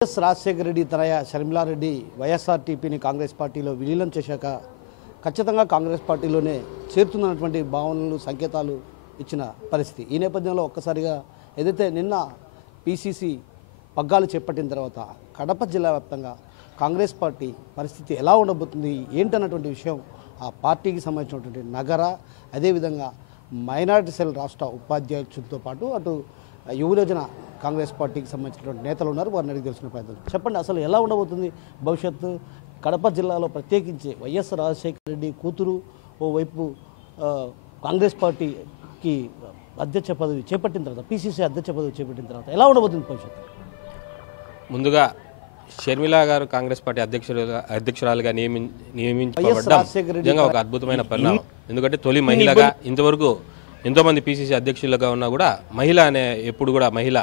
YS Rajasekhara Reddy తనయ షర్మిలారెడ్డి వైఎస్ఆర్టీపీని కాంగ్రెస్ పార్టీలో విలీనం చేశాక ఖచ్చితంగా కాంగ్రెస్ పార్టీలోనే చేరుతున్నటువంటి భావనలు సంకేతాలు ఇచ్చిన పరిస్థితి. ఈ నేపథ్యంలో ఒక్కసారిగా ఏదైతే నిన్న పీసీసీ పగ్గాలు చేపట్టిన తర్వాత కడప జిల్లా వ్యాప్తంగా కాంగ్రెస్ పార్టీ పరిస్థితి ఎలా ఉండబోతుంది ఏంటన్నటువంటి విషయం ఆ పార్టీకి సంబంధించినటువంటి నగర అదేవిధంగా మైనారిటీ సెల్ రాష్ట్ర ఉపాధ్యక్షులతో పాటు అటు యువయోజన కాంగ్రెస్ పార్టీకి సంబంధించినటువంటి నేతలు ఉన్నారు. వారిని అడిగి తెలుసుకునే ప్రయత్నం చెప్పండి. అసలు ఎలా ఉండబోతుంది భవిష్యత్తు? కడప జిల్లాలో ప్రత్యేకించి వైఎస్ రాజశేఖర రెడ్డి కూతురు ఓవైపు కాంగ్రెస్ పార్టీకి అధ్యక్ష పదవి చేపట్టిన తర్వాత పీసీసీ అధ్యక్ష పదవి చేపట్టిన తర్వాత ఎలా ఉండబోతుంది భవిష్యత్తు? ముందుగా షర్మిల గారు కాంగ్రెస్ పార్టీ అధ్యక్షురాలుగా నియమించబడ్డం నిజంగా ఒక అద్భుతమైన పరిణామం. ఎందుకంటే తొలి మహిళగా ఇంతవరకు ఎంతోమంది పీసీసీ అధ్యక్షులుగా ఉన్నా కూడా మహిళ అనే ఎప్పుడు కూడా మహిళ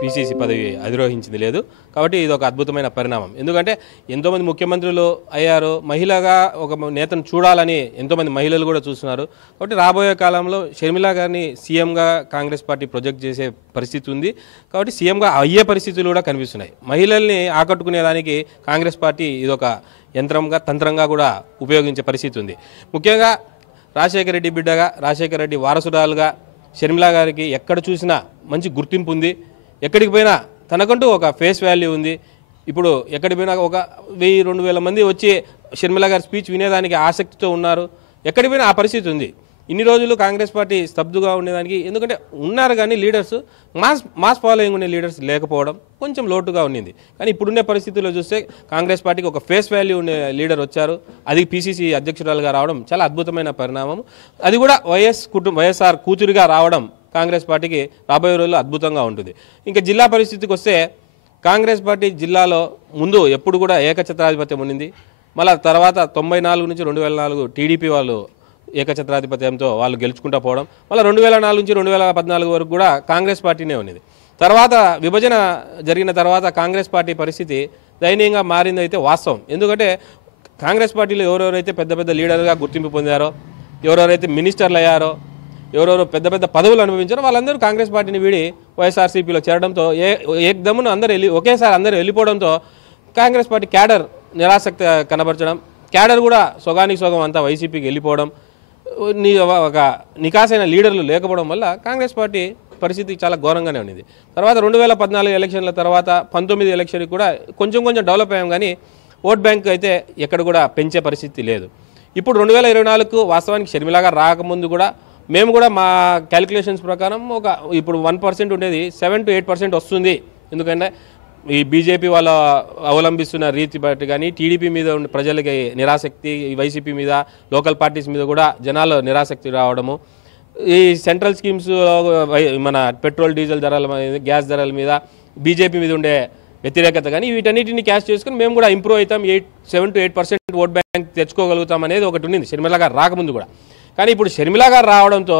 పీసీసీ పదవి అధిరోహించింది లేదు. కాబట్టి ఇది ఒక అద్భుతమైన పరిణామం. ఎందుకంటే ఎంతోమంది ముఖ్యమంత్రులు అయ్యారు, మహిళగా ఒక నేతను చూడాలని ఎంతోమంది మహిళలు కూడా చూస్తున్నారు. కాబట్టి రాబోయే కాలంలో షర్మిల గారిని సీఎంగా కాంగ్రెస్ పార్టీ ప్రొజెక్ట్ చేసే పరిస్థితి ఉంది. కాబట్టి సీఎంగా అయ్యే పరిస్థితులు కూడా కనిపిస్తున్నాయి. మహిళల్ని ఆకట్టుకునేదానికి కాంగ్రెస్ పార్టీ ఇదొక యంత్రంగా తంత్రంగా కూడా ఉపయోగించే పరిస్థితి ఉంది. ముఖ్యంగా రాజశేఖర రెడ్డి బిడ్డగా రాజశేఖర రెడ్డి వారసురాలుగా షర్మిల గారికి ఎక్కడ చూసినా మంచి గుర్తింపు ఉంది. ఎక్కడికి పోయినా తనకంటూ ఒక ఫేస్ వాల్యూ ఉంది. ఇప్పుడు ఎక్కడికి పోయినా ఒక 1000-2000 మంది వచ్చి షర్మిల గారి స్పీచ్ వినేదానికి ఆసక్తితో ఉన్నారు. ఎక్కడికి పోయినా ఆ పరిస్థితి ఉంది. ఇన్ని రోజులు కాంగ్రెస్ పార్టీ స్తబ్దుగా ఉండేదానికి ఎందుకంటే ఉన్నారు కానీ లీడర్స్ మాస్ ఫాలోయింగ్ ఉండే లీడర్స్ లేకపోవడం కొంచెం లోటుగా ఉండింది. కానీ ఇప్పుడున్న పరిస్థితుల్లో చూస్తే కాంగ్రెస్ పార్టీకి ఒక ఫేస్ వాల్యూ ఉండే లీడర్ వచ్చారు. అది పీసీసీ అధ్యక్షురాలుగా రావడం చాలా అద్భుతమైన పరిణామం. అది కూడా వైఎస్ఆర్ కూతురిగా రావడం కాంగ్రెస్ పార్టీకి రాబోయే రోజుల్లో అద్భుతంగా ఉంటుంది. ఇంకా జిల్లా పరిస్థితికి వస్తే కాంగ్రెస్ పార్టీ జిల్లాలో ముందు ఎప్పుడు కూడా ఏకఛత్రాధిపత్యం ఉండింది. మళ్ళీ తర్వాత 94 నుంచి 2004 టీడీపీ వాళ్ళు ఏకఛత్రాధిపత్యంతో వాళ్ళు గెలుచుకుంటూ పోవడం, మళ్ళీ 2004 నుంచి 2014 వరకు కూడా కాంగ్రెస్ పార్టీనే ఉన్నది. తర్వాత విభజన జరిగిన తర్వాత కాంగ్రెస్ పార్టీ పరిస్థితి దయనీయంగా మారిందైతే వాస్తవం. ఎందుకంటే కాంగ్రెస్ పార్టీలో ఎవరెవరైతే పెద్ద పెద్ద లీడర్గా గుర్తింపు పొందారో, ఎవరెవరైతే మినిస్టర్లు అయ్యారో, ఎవరెవరు పెద్ద పెద్ద పదవులు అనుభవించారో వాళ్ళందరూ కాంగ్రెస్ పార్టీని వీడి వైఎస్ఆర్సీపీలో చేరడంతో ఏకదమ్మున ఒకేసారి అందరూ వెళ్ళిపోవడంతో కాంగ్రెస్ పార్టీ క్యాడర్ నిరాసక్తి కనబరచడం, క్యాడర్ కూడా సొగానికి సొగం అంతా వైసీపీకి వెళ్ళిపోవడం, ఒక నికాసైన లీడర్లు లేకపోవడం వల్ల కాంగ్రెస్ పార్టీ పరిస్థితి చాలా ఘోరంగానే ఉండేది. తర్వాత 2014 ఎలక్షన్ల తర్వాత 19 ఎలక్షన్కి కూడా కొంచెం డెవలప్ అయ్యాం కానీ ఓట్ బ్యాంక్ అయితే ఎక్కడ కూడా పెంచే పరిస్థితి లేదు. ఇప్పుడు 2024కు వాస్తవానికి షర్మిల గారు రాకముందు కూడా మేము కూడా మా క్యాలిక్యులేషన్స్ ప్రకారం ఇప్పుడు 1% ఉండేది 7 to 8% వస్తుంది. ఎందుకంటే ఈ బీజేపీ వాళ్ళ అవలంబిస్తున్న రీతి బట్టి కానీ టీడీపీ మీద ఉన్న ప్రజలకి నిరాసక్తి, వైసీపీ మీద లోకల్ పార్టీస్ మీద కూడా జనాలు నిరాసక్తి రావడము, ఈ సెంట్రల్ స్కీమ్స్ మన పెట్రోల్ డీజిల్ ధరల మీద గ్యాస్ ధరల మీద బీజేపీ మీద ఉండే వ్యతిరేకత కానీ వీటన్నిటిని క్యాష్ చేసుకుని మేము కూడా ఇంప్రూవ్ అవుతాం, 7 to 8% ఓట్ బ్యాంక్ తెచ్చుకోగలుగుతాం అనేది ఒకటి ఉంది షర్మిల గారు రాకముందు కూడా. కానీ ఇప్పుడు షర్మిల గారు రావడంతో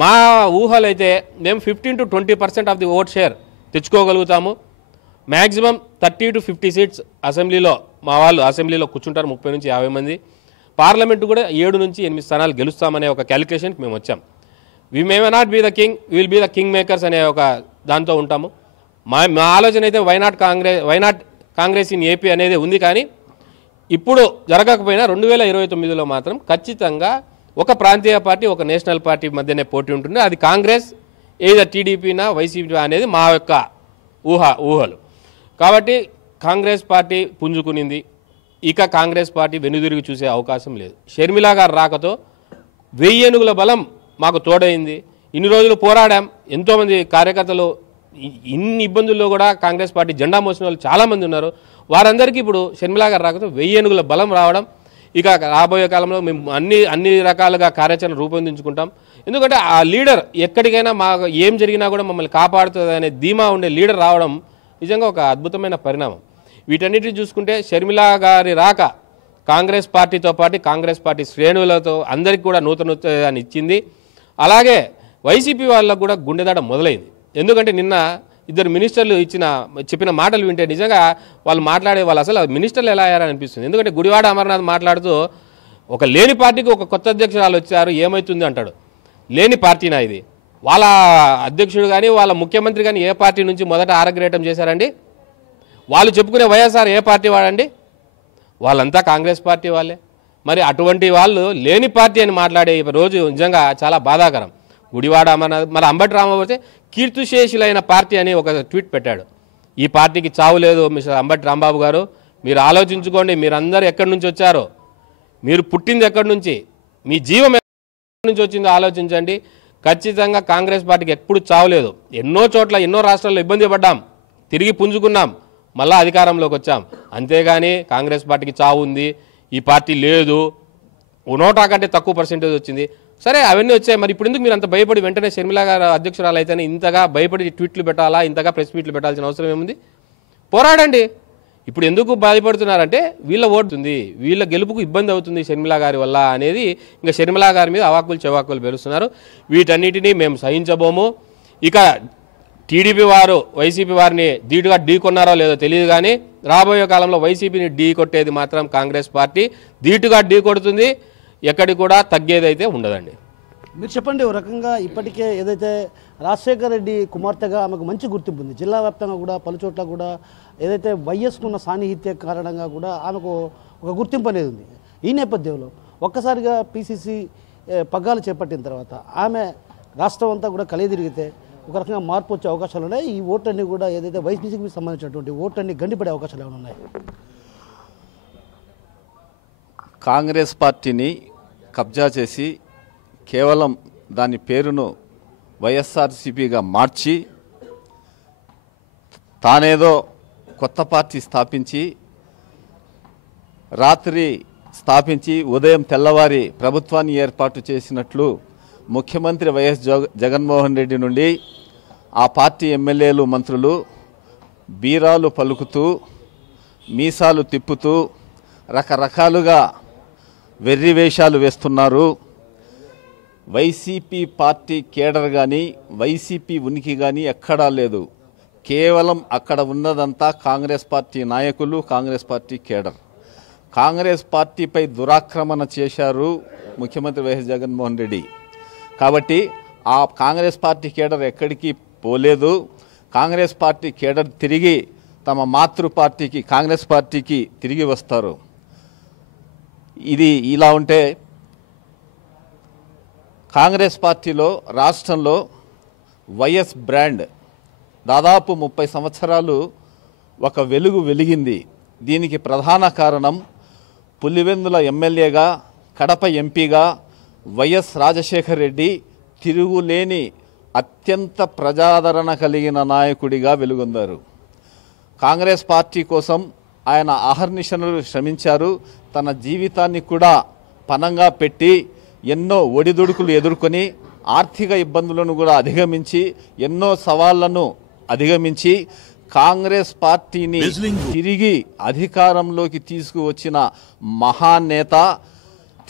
మా ఊహలు అయితే మేము 15 to 20% of the vote share తెచ్చుకోగలుగుతాము. మ్యాక్సిమం 30 to 50 సీట్స్ అసెంబ్లీలో మా వాళ్ళు అసెంబ్లీలో కూర్చుంటారు, 30 నుంచి 50 మంది. పార్లమెంటు కూడా 7 నుంచి 8 స్థానాలు గెలుస్తామనే ఒక క్యాలిక్యులేషన్కి మేము వచ్చాం. We may not be the king, will be the king makers అనే ఒక దాంతో ఉంటాము. మా ఆలోచన అయితే why not Congress in AP అనేది ఉంది. కానీ ఇప్పుడు జరగకపోయినా 2029లో మాత్రం ఖచ్చితంగా ఒక ప్రాంతీయ పార్టీ ఒక నేషనల్ పార్టీ మధ్యనే పోటీ ఉంటుంది. అది కాంగ్రెస్ ఏదో టీడీపీనా వైసీపీ అనేది మా యొక్క ఊహలు. కాబట్టి కాంగ్రెస్ పార్టీ పుంజుకునింది. ఇక కాంగ్రెస్ పార్టీ వెనుదిరిగి చూసే అవకాశం లేదు. షర్మిల గారు రాకతో 1000 ఏనుగుల బలం మాకు తోడైంది. ఇన్ని రోజులు పోరాడాం. ఎంతోమంది కార్యకర్తలు ఇన్ని ఇబ్బందుల్లో కూడా కాంగ్రెస్ పార్టీ జెండా మోసిన వాళ్ళు చాలామంది ఉన్నారు. వారందరికీ ఇప్పుడు షర్మిల గారు రాకతో 1000 ఏనుగుల బలం రావడం. ఇక రాబోయే కాలంలో మేము అన్ని రకాలుగా కార్యాచరణ రూపొందించుకుంటాం. ఎందుకంటే ఆ లీడర్ ఎక్కడికైనా మాకు ఏం జరిగినా కూడా మమ్మల్ని కాపాడుతుంది అనే ధీమా ఉండే లీడర్ రావడం నిజంగా ఒక అద్భుతమైన పరిణామం. వీటన్నిటిని చూసుకుంటే షర్మిల గారి రాక కాంగ్రెస్ పార్టీతో పాటు కాంగ్రెస్ పార్టీ శ్రేణులతో అందరికీ కూడా నూతనోత్తేజాన్ని ఇచ్చింది. అలాగే వైసీపీ వాళ్ళకు కూడా గుండెదాడ మొదలైంది. ఎందుకంటే నిన్న 2 మినిస్టర్లు చెప్పిన మాటలు వింటే నిజంగా వాళ్ళు అసలు మినిస్టర్లు ఎలా అయ్యారని అనిపిస్తుంది. ఎందుకంటే గుడివాడ అమర్నాథ్ మాట్లాడుతూ ఒక లేని పార్టీకి ఒక కొత్త అధ్యక్షురాలు వచ్చారు ఏమవుతుంది అంటాడు. లేని పార్టీనా ఇది? వాళ్ళ అధ్యక్షుడు కానీ వాళ్ళ ముఖ్యమంత్రి కానీ ఏ పార్టీ నుంచి మొదట ఆరగ్రేటం చేశారండి? వాళ్ళు చెప్పుకునే వైఎస్ఆర్ ఏ పార్టీ వాడండి? వాళ్ళంతా కాంగ్రెస్ పార్టీ వాళ్ళే. మరి అటువంటి వాళ్ళు లేని పార్టీ అని మాట్లాడే రోజు నిజంగా చాలా బాధాకరం. గుడివాడ మన అంబటి రామబాబు కీర్తిశేషులైన పార్టీ అని ఒక ట్వీట్ పెట్టాడు. ఈ పార్టీకి చావు లేదు మిస్టర్ అంబటి రాంబాబు గారు, మీరు ఆలోచించుకోండి. మీరందరూ ఎక్కడి నుంచి వచ్చారో, మీరు పుట్టింది ఎక్కడి నుంచి, మీ జీవం ఎక్కడి నుంచి వచ్చిందో ఆలోచించండి. ఖచ్చితంగా కాంగ్రెస్ పార్టీకి ఎప్పుడు చావు లేదు. ఎన్నో చోట్ల ఎన్నో రాష్ట్రాల్లో ఇబ్బంది పడ్డాం, తిరిగి పుంజుకున్నాం, మళ్ళా అధికారంలోకి వచ్చాం. అంతేగాని కాంగ్రెస్ పార్టీకి చావు ఉంది, ఈ పార్టీ లేదు, 100 కంటే తక్కువ పర్సెంటేజ్ వచ్చింది, సరే అవన్నీ వచ్చాయి. మరి ఇప్పుడు ఎందుకు మీరు అంత భయపడి వెంటనే షర్మిల గారు అధ్యక్షురాలు అయితేనే ఇంతగా భయపడి ట్వీట్లు పెట్టాలా, ఇంతగా ప్రెస్ మీట్లు పెట్టాల్సిన అవసరం ఏముంది? పోరాడండి. ఇప్పుడు ఎందుకు బాధపడుతున్నారంటే వీళ్ళ ఓడుతుంది, వీళ్ళ గెలుపుకు ఇబ్బంది అవుతుంది షర్మిల గారి వల్ల అనేది ఇంకా షర్మిల గారి మీద అవాకులు చెవాకులు పెరుస్తున్నారు. వీటన్నిటినీ మేము సహించబోము. ఇక టీడీపీ వారు వైసీపీ వారిని ధీటుగా ఢీ కొన్నారో లేదో తెలియదు, కానీ రాబోయే కాలంలో వైసీపీని ఢీ కొట్టేది మాత్రం కాంగ్రెస్ పార్టీ ధీటుగా ఢీ కొడుతుంది. ఎక్కడికి కూడా తగ్గేదైతే ఉండదండి. మీరు చెప్పండి, ఒక రకంగా ఇప్పటికే ఏదైతే రాజశేఖర రెడ్డి కుమార్తెగా ఆమెకు మంచి గుర్తింపు ఉంది, జిల్లా వ్యాప్తంగా కూడా పలుచోట్ల కూడా ఏదైతే వైఎస్కున్న సాన్నిహిత్య కారణంగా కూడా ఆమెకు ఒక గుర్తింపు అనేది ఉంది. ఈ నేపథ్యంలో ఒక్కసారిగా పిసిసి పగ్గాలు చేపట్టిన తర్వాత ఆమె రాష్ట్రం అంతా కూడా కలియదిరిగితే ఒక రకంగా మార్పు వచ్చే అవకాశాలు ఉన్నాయి. ఈ ఓట్లన్నీ కూడా ఏదైతే వైసీపీకి సంబంధించినటువంటి ఓట్లన్నీ గండిపడే అవకాశాలు ఏమైనా ఉన్నాయి? కాంగ్రెస్ పార్టీని కబ్జా చేసి కేవలం దాని పేరును వైఎస్ఆర్సీపీగా మార్చి తానేదో కొత్త పార్టీ స్థాపించి రాత్రి స్థాపించి ఉదయం తెల్లవారి ప్రభుత్వాన్ని ఏర్పాటు చేసినట్లు ముఖ్యమంత్రి వైఎస్ జగన్మోహన్ రెడ్డి నుండి ఆ పార్టీ ఎమ్మెల్యేలు మంత్రులు బీరాలు పలుకుతూ మీసాలు తిప్పుతూ రకరకాలుగా వెర్రి వేషాలు వేస్తున్నారు. వైసీపీ పార్టీ కేడర్ కానీ వైసీపీ ఉనికి కానీ ఎక్కడా లేదు. కేవలం అక్కడ ఉన్నదంతా కాంగ్రెస్ పార్టీ నాయకులు, కాంగ్రెస్ పార్టీ కేడర్. కాంగ్రెస్ పార్టీపై దురాక్రమణ చేశారు ముఖ్యమంత్రి వైఎస్ జగన్మోహన్ రెడ్డి. కాబట్టి ఆ కాంగ్రెస్ పార్టీ కేడర్ ఎక్కడికి పోలేదు. కాంగ్రెస్ పార్టీ కేడర్ తిరిగి తమ మాతృ పార్టీకి కాంగ్రెస్ పార్టీకి తిరిగి వస్తారు. ఇది ఇలా ఉంటే కాంగ్రెస్ పార్టీలో రాష్ట్రంలో వైఎస్ బ్రాండ్ దాదాపు 30 సంవత్సరాలు ఒక వెలుగు వెలిగింది. దీనికి ప్రధాన కారణం పులివెందుల ఎమ్మెల్యేగా, కడప ఎంపీగా వైఎస్ రాజశేఖర్ రెడ్డి తిరుగులేని అత్యంత ప్రజాదరణ కలిగిన నాయకుడిగా వెలుగొందారు. కాంగ్రెస్ పార్టీ కోసం ఆయన అహర్నిశలు శ్రమించారు. తన జీవితాన్ని కూడా పణంగా పెట్టి ఎన్నో ఒడిదుడుకులు ఎదుర్కొని ఆర్థిక ఇబ్బందులను కూడా అధిగమించి ఎన్నో సవాళ్లను అధిగమించి కాంగ్రెస్ పార్టీని తిరిగి అధికారంలోకి తీసుకువచ్చిన మహానేత,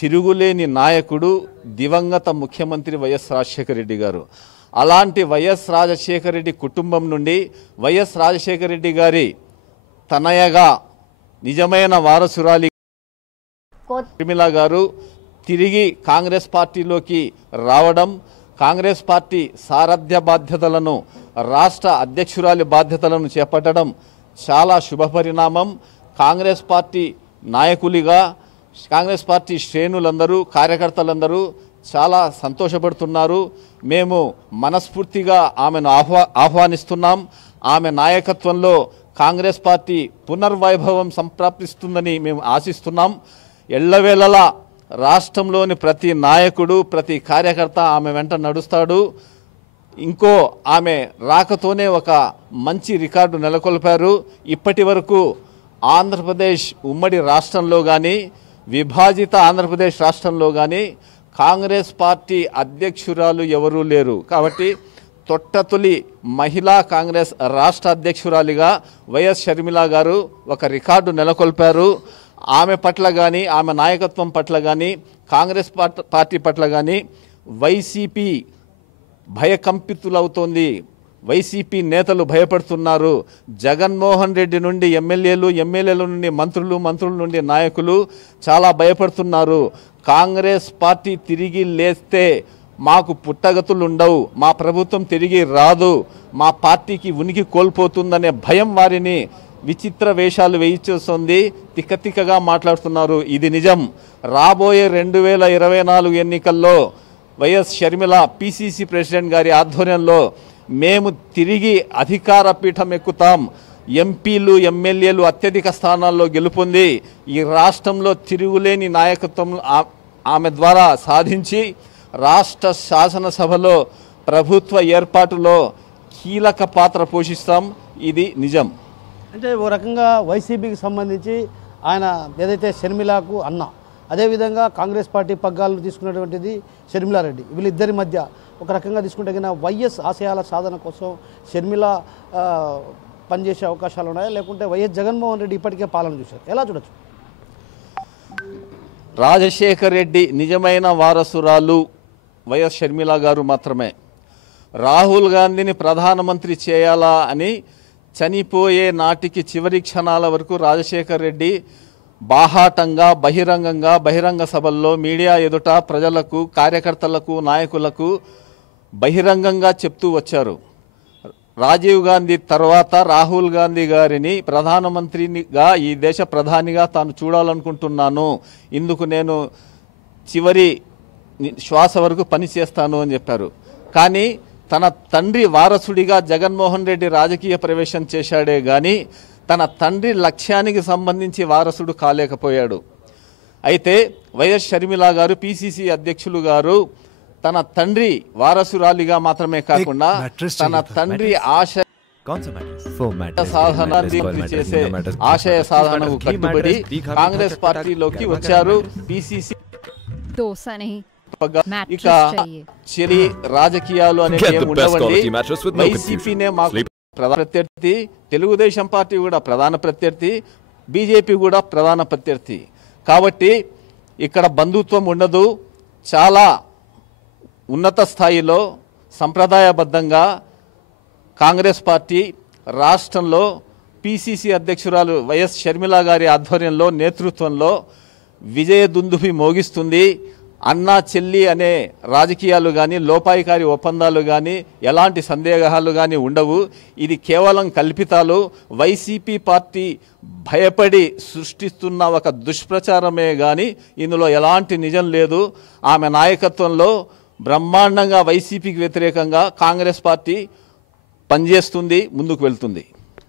తిరుగులేని నాయకుడు దివంగత ముఖ్యమంత్రి వైఎస్ రాజశేఖర రెడ్డి గారు. అలాంటి వైఎస్ రాజశేఖర రెడ్డి కుటుంబం నుండి వైఎస్ రాజశేఖర రెడ్డి గారి తనయగా నిజమైన వారసురాలి షర్మిల గారు తిరిగి కాంగ్రెస్ పార్టీలోకి రావడం, కాంగ్రెస్ పార్టీ సారథ్య బాధ్యతలను, రాష్ట్ర అధ్యక్షురాలి బాధ్యతలను చేపట్టడం చాలా శుభపరిణామం. కాంగ్రెస్ పార్టీ నాయకులుగా కాంగ్రెస్ పార్టీ శ్రేణులందరూ, కార్యకర్తలందరూ చాలా సంతోషపడుతున్నారు. మేము మనస్ఫూర్తిగా ఆమెను ఆహ్వానిస్తున్నాం. ఆమె నాయకత్వంలో కాంగ్రెస్ పార్టీ పునర్వైభవం సంప్రాప్తిస్తుందని మేము ఆశిస్తున్నాం. ఎల్లవేళలా రాష్ట్రంలోని ప్రతి నాయకుడు, ప్రతి కార్యకర్త ఆమె వెంట నడుస్తాడు. ఇంకో ఆమె రాకతోనే ఒక మంచి రికార్డు నెలకొల్పారు. ఇప్పటి వరకు ఆంధ్రప్రదేశ్ ఉమ్మడి రాష్ట్రంలో కానీ, విభాజిత ఆంధ్రప్రదేశ్ రాష్ట్రంలో కానీ కాంగ్రెస్ పార్టీ అధ్యక్షురాలు ఎవరూ లేరు. కాబట్టి తొట్టతొలి మహిళా కాంగ్రెస్ రాష్ట్ర అధ్యక్షురాలిగా వైఎస్ షర్మిల గారు ఒక రికార్డు నెలకొల్పారు. ఆమె పట్ల కానీ, ఆమె నాయకత్వం పట్ల కానీ, కాంగ్రెస్ పార్టీ పట్ల కానీ వైసీపీ భయకంపితులవుతోంది. వైసీపీ నేతలు భయపడుతున్నారు. జగన్మోహన్ రెడ్డి నుండి ఎమ్మెల్యేల నుండి మంత్రుల నుండి నాయకులు చాలా భయపడుతున్నారు. కాంగ్రెస్ పార్టీ తిరిగి లేస్తే మాకు పుట్టగతులు ఉండవు, మా ప్రభుత్వం తిరిగి రాదు, మా పార్టీకి ఉనికి కోల్పోతుందనే భయం వారిని విచిత్ర వేషాలు వేయించేస్తుంది, తిక్కతిక్కగా మాట్లాడుతున్నారు. ఇది నిజం. రాబోయే 2024 ఎన్నికల్లో వైఎస్ షర్మిల పిసిసి ప్రెసిడెంట్ గారి ఆధ్వర్యంలో మేము తిరిగి అధికార పీఠం ఎక్కుతాం. ఎంపీలు ఎమ్మెల్యేలు అత్యధిక స్థానాల్లో గెలుపొంది ఈ రాష్ట్రంలో తిరుగులేని నాయకత్వం ఆమె ద్వారా సాధించి రాష్ట్ర శాసనసభలో ప్రభుత్వ ఏర్పాటులో కీలక పాత్ర పోషిస్తాం. ఇది నిజం. అంటే ఓ రకంగా వైసీపీకి సంబంధించి ఆయన ఏదైతే షర్మిలకు అన్న, అదేవిధంగా కాంగ్రెస్ పార్టీ పగ్గాలను తీసుకున్నటువంటిది షర్మిలారెడ్డి, వీళ్ళిద్దరి మధ్య ఒక రకంగా తీసుకుంటే కన్నా వైఎస్ ఆశయాల సాధన కోసం షర్మిల పనిచేసే అవకాశాలు ఉన్నాయా, లేకుంటే వైఎస్ జగన్మోహన్ రెడ్డి ఇప్పటికే పాలన చూశారు, ఎలా చూడొచ్చు? రాజశేఖర్ రెడ్డి నిజమైన వారసురాలు వైఎస్ షర్మిల గారు మాత్రమే. రాహుల్ గాంధీని ప్రధానమంత్రి చేయాలా అని చనిపోయే నాటికి చివరి క్షణాల వరకు రాజశేఖర్ రెడ్డి బాహాటంగా బహిరంగ సభల్లో మీడియా ఎదుట ప్రజలకు, కార్యకర్తలకు, నాయకులకు బహిరంగంగా చెప్తూ వచ్చారు. రాజీవ్ గాంధీ తర్వాత రాహుల్ గాంధీ గారిని ప్రధానమంత్రిగా, ఈ దేశ ప్రధానిగా తాను చూడాలనుకుంటున్నాను, ఇందుకు నేను చివరి శ్వాస వరకు పనిచేస్తాను అని చెప్పారు. కానీ తన తండ్రి వారసుడిగా జగన్మోహన్ రెడ్డి రాజకీయ ప్రవేశం చేశాడే కానీ తన తండ్రి లక్ష్యానికి సంబంధించి వారసుడు కాలేకపోయాడు. అయితే వైఎస్ షర్మిల గారు పిసిసి అధ్యక్షులు గారు తన తండ్రి వారసురాలిగా మాత్రమే కాకుండా తన తండ్రి ఆశయ సాధనకు కట్టుబడి కాంగ్రెస్ పార్టీలోకి వచ్చారు. పిసిసి ఇక చెరి రాజకీయాలు అనేవి ఉండవండి. వైసీపీనే మాకు ప్రధాన ప్రత్యర్థి, తెలుగుదేశం పార్టీ కూడా ప్రధాన ప్రత్యర్థి, బీజేపీ కూడా ప్రధాన ప్రత్యర్థి. కాబట్టి ఇక్కడ బంధుత్వం ఉండదు. చాలా ఉన్నత స్థాయిలో సంప్రదాయబద్ధంగా కాంగ్రెస్ పార్టీ రాష్ట్రంలో పిసిసి అధ్యక్షురాలు వైఎస్ షర్మిల గారి ఆధ్వర్యంలో, నేతృత్వంలో విజయదుందుభి మోగిస్తుంది. అన్నా చెల్లి అనే రాజకీయాలు కానీ, లోపాయికారి ఒప్పందాలు కానీ, ఎలాంటి సందేహాలు కానీ ఉండవు. ఇది కేవలం కల్పితాలు. వైసీపీ పార్టీ భయపడి సృష్టిస్తున్న ఒక దుష్ప్రచారమే కానీ ఇందులో ఎలాంటి నిజం లేదు. ఆమె నాయకత్వంలో బ్రహ్మాండంగా వైసీపీకి వ్యతిరేకంగా కాంగ్రెస్ పార్టీ పనిచేస్తుంది, ముందుకు వెళ్తుంది.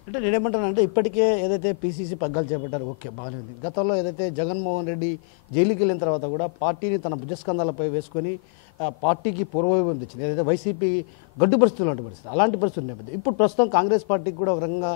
అంటే నేనేమంటానంటే ఇప్పటికే ఏదైతే పిసిసి పగ్గాలు చేపట్టారు, ఓకే బాగానే ఉంది. గతంలో ఏదైతే జగన్మోహన్ రెడ్డి జైలుకి వెళ్ళిన తర్వాత కూడా పార్టీని తన భుజస్కంధాలపై వేసుకొని పార్టీకి పూర్వవైభవం తెచ్చింది. ఏదైతే వైసీపీ గడ్డు పరిస్థితులు లాంటి పరిస్థితి, అలాంటి పరిస్థితులు నేపథ్యం ఇప్పుడు ప్రస్తుతం కాంగ్రెస్ పార్టీకి కూడా ఒక రకంగా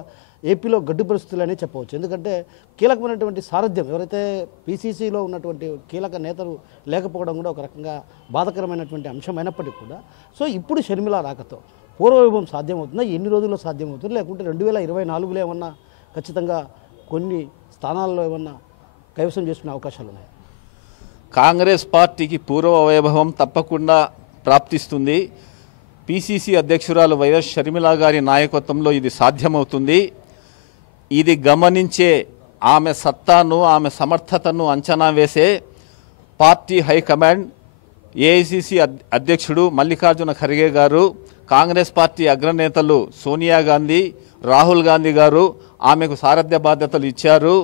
ఏపీలో గడ్డు పరిస్థితులు అనే చెప్పవచ్చు. ఎందుకంటే కీలకమైనటువంటి సారథ్యం, ఎవరైతే పిసిసిలో ఉన్నటువంటి కీలక నేతలు లేకపోవడం కూడా ఒక రకంగా బాధకరమైనటువంటి అంశం అయినప్పటికీ కూడా సో ఇప్పుడు షర్మిల రాకతో పూర్వవైభవం సాధ్యమవుతుందా? ఎన్ని రోజుల్లో సాధ్యమవుతుంది? లేకుంటే 2024లో ఏమన్నా ఖచ్చితంగా కొన్ని స్థానాల్లో ఏమన్నా కైవసం చేసుకునే అవకాశాలు ఉన్నాయి? కాంగ్రెస్ పార్టీకి పూర్వ వైభవం తప్పకుండా ప్రాప్తిస్తుంది. పిసిసి అధ్యక్షురాలు వైఎస్ షర్మిల గారి నాయకత్వంలో ఇది సాధ్యమవుతుంది. ఇది గమనించే ఆమె సత్తాను, ఆమె సమర్థతను అంచనా వేసే పార్టీ హైకమాండ్, ఏఐసిసి అధ్యక్షుడు మల్లికార్జున ఖర్గే గారు, కాంగ్రెస్ పార్టీ అగ్రనేతలు సోనియా గాంధీ, రాహుల్ గాంధీ గారు ఆమెకు సారథ్య బాధ్యతలు ఇచ్చారు.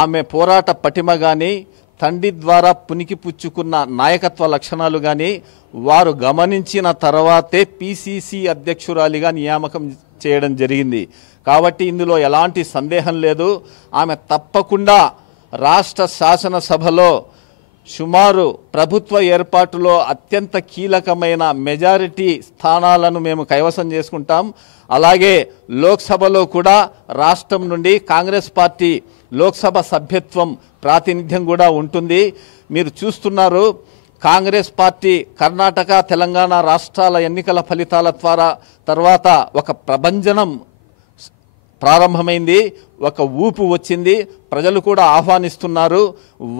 ఆమె పోరాట పటిమ కానీ, తండ్రి ద్వారా పునికి పుచ్చుకున్న నాయకత్వ లక్షణాలు కానీ వారు గమనించిన తర్వాతే పిసిసి అధ్యక్షురాలిగా నియామకం చేయడం జరిగింది. కాబట్టి ఇందులో ఎలాంటి సందేహం లేదు. ఆమె తప్పకుండా రాష్ట్ర శాసనసభలో సుమారు ప్రభుత్వ ఏర్పాటులో అత్యంత కీలకమైన మెజారిటీ స్థానాలను మేము కైవసం చేసుకుంటాం. అలాగే లోక్సభలో కూడా రాష్ట్రం నుండి కాంగ్రెస్ పార్టీ లోక్సభ సభ్యత్వం ప్రాతినిధ్యం కూడా ఉంటుంది. మీరు చూస్తున్నారు, కాంగ్రెస్ పార్టీ కర్ణాటక, తెలంగాణ రాష్ట్రాల ఎన్నికల ఫలితాల తర్వాత ఒక ప్రభంజనం ప్రారంభమైంది, ఒక ఊపు వచ్చింది, ప్రజలు కూడా ఆహ్వానిస్తున్నారు.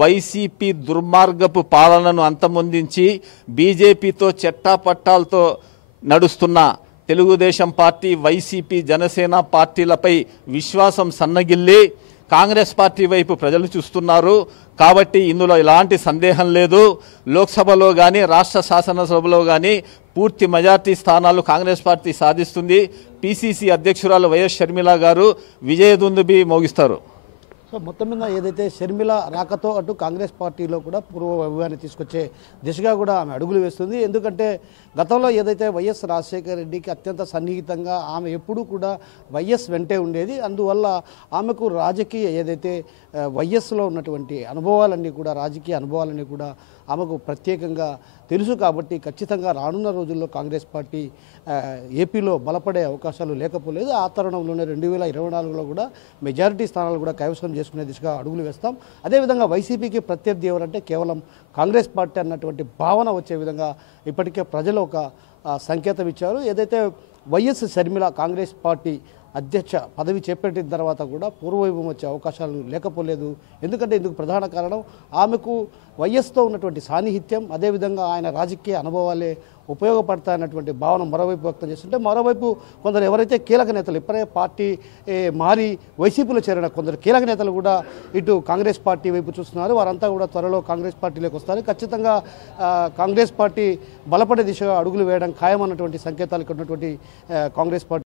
వైసీపీ దుర్మార్గపు పాలనను అంతమొందించి బీజేపీతో చెట్టాపట్టాలతో నడుస్తున్న తెలుగుదేశం పార్టీ, వైసీపీ, జనసేన పార్టీలపై విశ్వాసం సన్నగిల్లి కాంగ్రెస్ పార్టీ వైపు ప్రజలు చూస్తున్నారు. కాబట్టి ఇందులో ఎలాంటి సందేహం లేదు. లోక్సభలో కానీ రాష్ట్ర శాసనసభలో కానీ పూర్తి మెజార్టీ స్థానాలు కాంగ్రెస్ పార్టీ సాధిస్తుంది. పిసిసి అధ్యక్షురాలు వైఎస్ షర్మిల గారు విజయదుందుబి మోగిస్తారు. సో మొత్తం మీద ఏదైతే షర్మిల రాకతో అటు కాంగ్రెస్ పార్టీలో కూడా పూర్వ వైభవాన్ని తీసుకొచ్చే దిశగా కూడా ఆమె అడుగులు వేస్తుంది. ఎందుకంటే గతంలో ఏదైతే వైఎస్ రాజశేఖర రెడ్డికి అత్యంత సన్నిహితంగా ఆమె ఎప్పుడూ కూడా వైఎస్ వెంటే ఉండేది. అందువల్ల ఆమెకు రాజకీయ ఏదైతే వైఎస్లో ఉన్నటువంటి అనుభవాలన్నీ కూడా, రాజకీయ అనుభవాలన్నీ కూడా ఆమెకు ప్రత్యేకంగా తెలుసు. కాబట్టి ఖచ్చితంగా రానున్న రోజుల్లో కాంగ్రెస్ పార్టీ ఏపీలో బలపడే అవకాశాలు లేకపోలేదు. ఆ తరుణంలోనే 2024లో కూడా మెజారిటీ స్థానాలు కూడా కైవసం చేసుకునే దిశగా అడుగులు వేస్తాం. అదేవిధంగా వైసీపీకి ప్రత్యర్థి ఎవరంటే కేవలం కాంగ్రెస్ పార్టీ అన్నటువంటి భావన వచ్చే విధంగా ఇప్పటికే ప్రజలు ఒక సంకేతం ఇచ్చారు. ఏదైతే వైఎస్ షర్మిల కాంగ్రెస్ పార్టీ అధ్యక్ష పదవి చేపట్టిన తర్వాత కూడా పూర్వవైభవం వచ్చే అవకాశాలు లేకపోలేదు. ఎందుకంటే ఇందుకు ప్రధాన కారణం ఆమెకు వైఎస్తో ఉన్నటువంటి సాన్నిహిత్యం, అదేవిధంగా ఆయన రాజకీయ అనుభవాలే ఉపయోగపడతాయన్నటువంటి భావన మరోవైపు వ్యక్తం చేస్తుంటే, మరోవైపు కొందరు ఎవరైతే కీలక నేతలు ఇప్పుడే పార్టీ మారి వైసీపీలో చేరిన కొందరు కీలక నేతలు కూడా ఇటు కాంగ్రెస్ పార్టీ వైపు చూస్తున్నారు. వారంతా కూడా త్వరలో కాంగ్రెస్ పార్టీలోకి వస్తారు. ఖచ్చితంగా కాంగ్రెస్ పార్టీ బలపడే దిశగా అడుగులు వేయడం ఖాయమన్నటువంటి సంకేతాలు ఇక్కడ ఉన్నటువంటి కాంగ్రెస్ పార్టీ